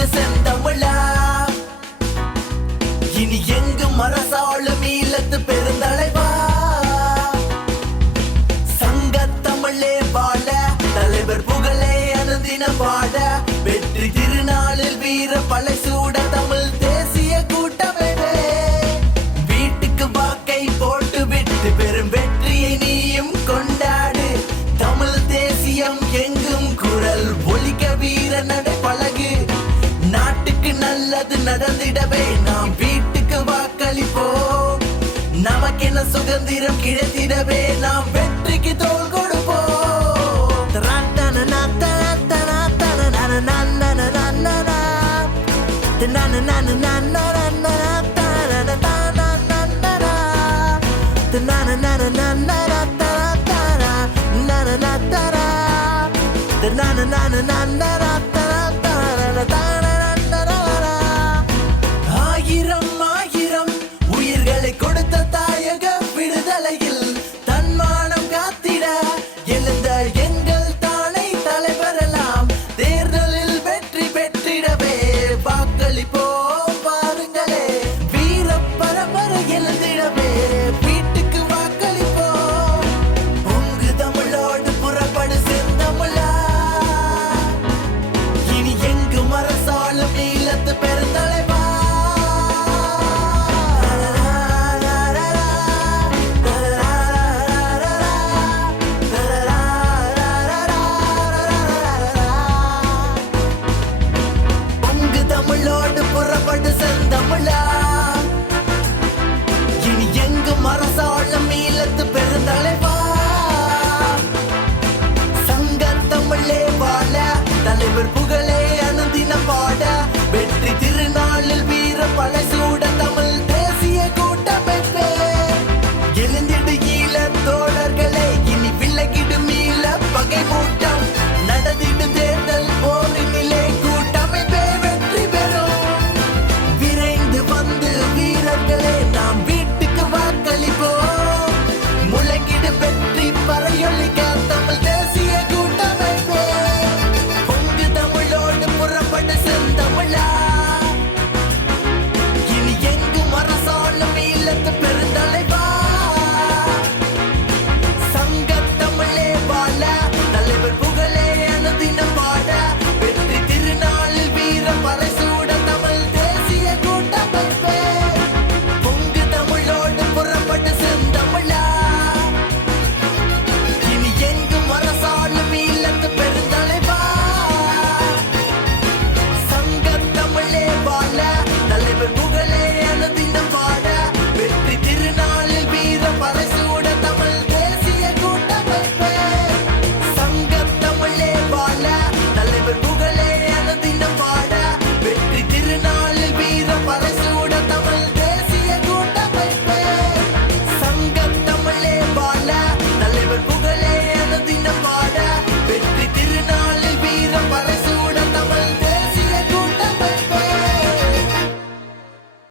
உண்டு செந்தமிழா இனி எங்கும் அரசாளும் ஈழத்து பெருந்தலைவா சங்கத்தமிழே வாழ தலைவர் புகழே அனுதினம் பாட வெற்றி திருநாளில் வீர பழை சூட தமிழ் தேசிய கூட்டமே வீட்டுக்கு வாக்கை போட்டு விட்டு பெரும் வெற்றியை நீயும் கொண்டாடு தமிழ் தேசியம் எங்கும் குரல் ஒலிக்க வீர நடை பழகு நாட்டுக்கு நல்லது நடந்திடவே நாம் வீட்டுக்கு வாக்களிப்போம் நமக்கென சுதந்திரம் கிடைத்திடவே நாம்